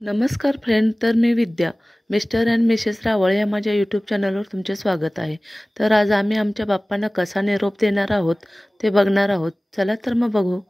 नमस्कार फ्रेंड, तर मी विद्या mister and Mrs Rawal या माझ्या यूट्यूब चॅनलवर तुमचे स्वागत आहे। तर आज आम्ही आमच्या बाप्पांना कसा निरोप देणार आहोत ते बघणार आहोत। चला तर मग बघू।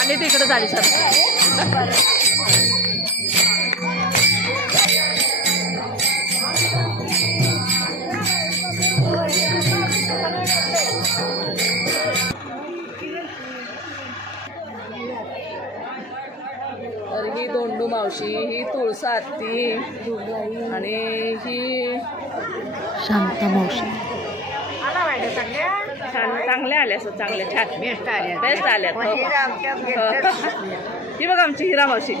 आणि तिकडे झाली सर तर ही दोंडू मावशी, ही तुळसा आत्ती आणि ही शांता मावशी चांगल्या आल्या असं, चांगल्या छान बेस्ट आल्यात। ही बघ आमची हिरा मावशी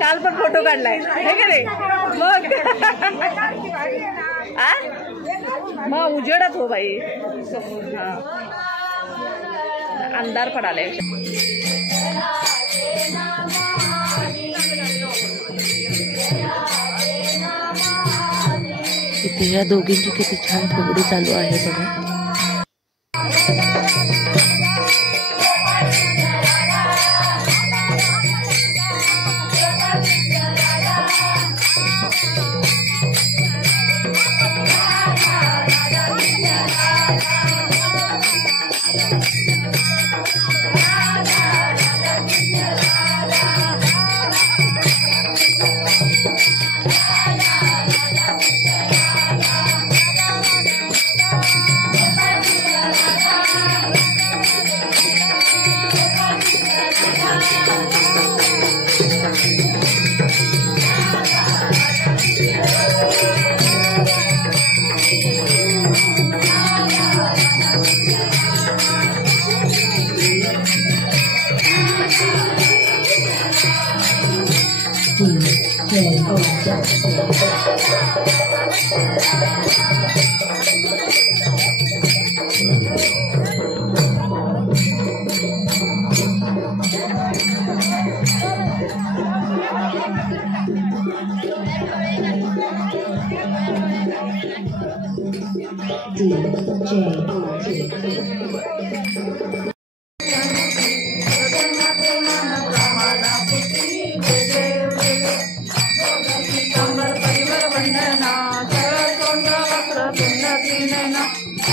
काल पण फोटो काढलाय हे का रे मग उजेडत हो बाई, अंधार पडालाय। इथे या दोघींची किती छान फुगडी चालू आहे बघा।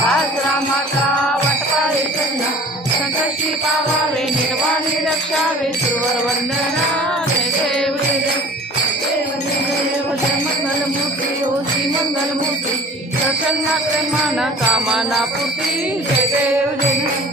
आज रामाचा वाटपावे चंदा संकष्टी पावावे निर्वाणी रक्षावे सुरवर वंदना जय देव जय देव देव जय मंगलमूर्ती हो श्री मंगलमूर्ती प्रसन्ना प्रेमाना कामाना पूर्ती जय देव जय देव।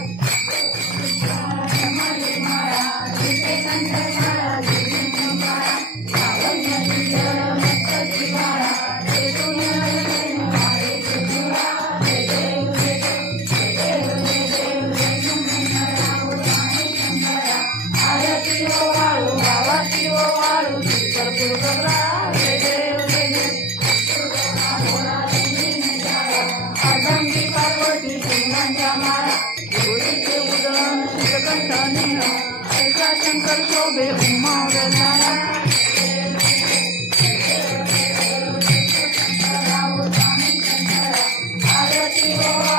शंकर शोभे उमा शिवाय